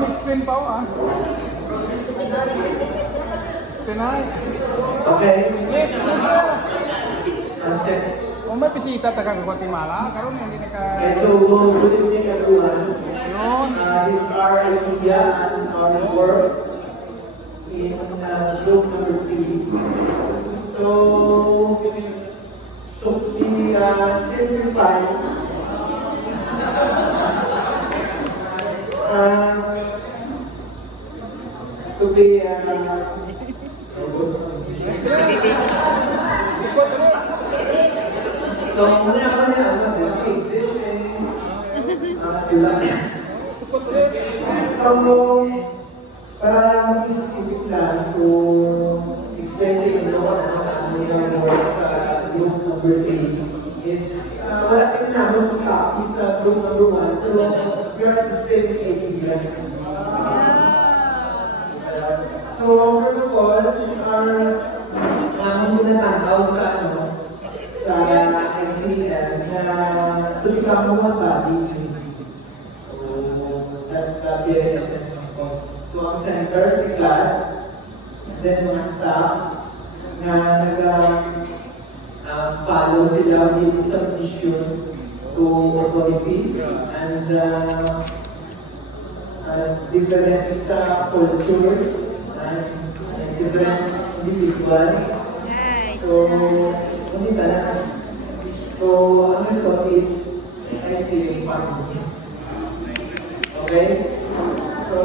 Explain pa ako Explain. Okay. Yes, Check. Kung may bisita taga Guatemala, karon hindi naka... Okay, so good evening everyone. Yun. This is our idea and our work in group number 3. So, to be simplified, to be so muna ako na English so para mag-specific lang kung explain sa inyo ano yung sa group number 3 is wala din namin mag-copy sa group number 1 pero we are the same ideas. So first of all is our tinatanaw sa sa ICM na to become one body. So that's the very essence of it. So ang center, si Clad, and then mga staff na follow sila with submission to authorities and different cultures and different individuals. So, ang result is ICM family. Okay? So,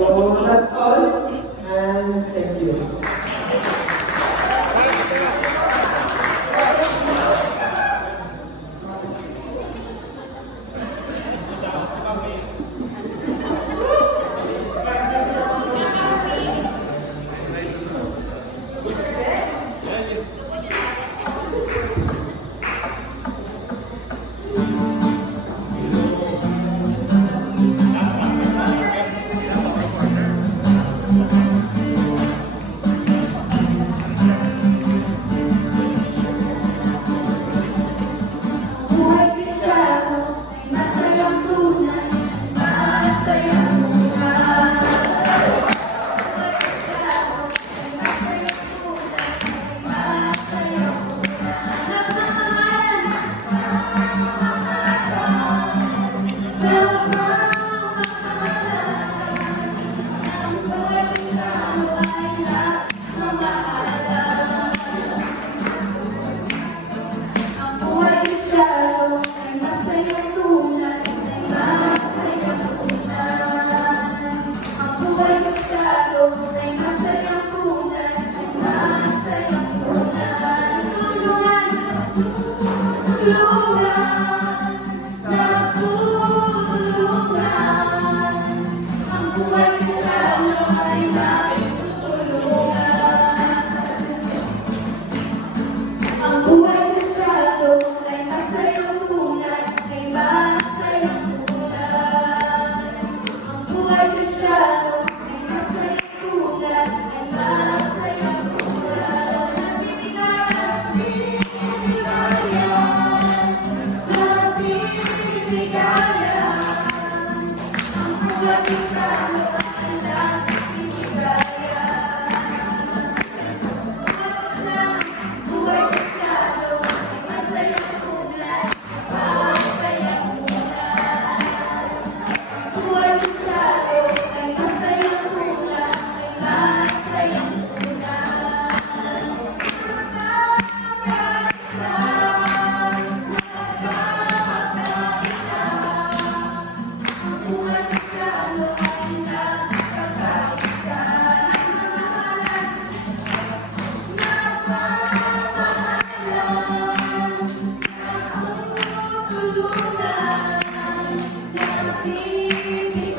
that's all. And thank you. Happy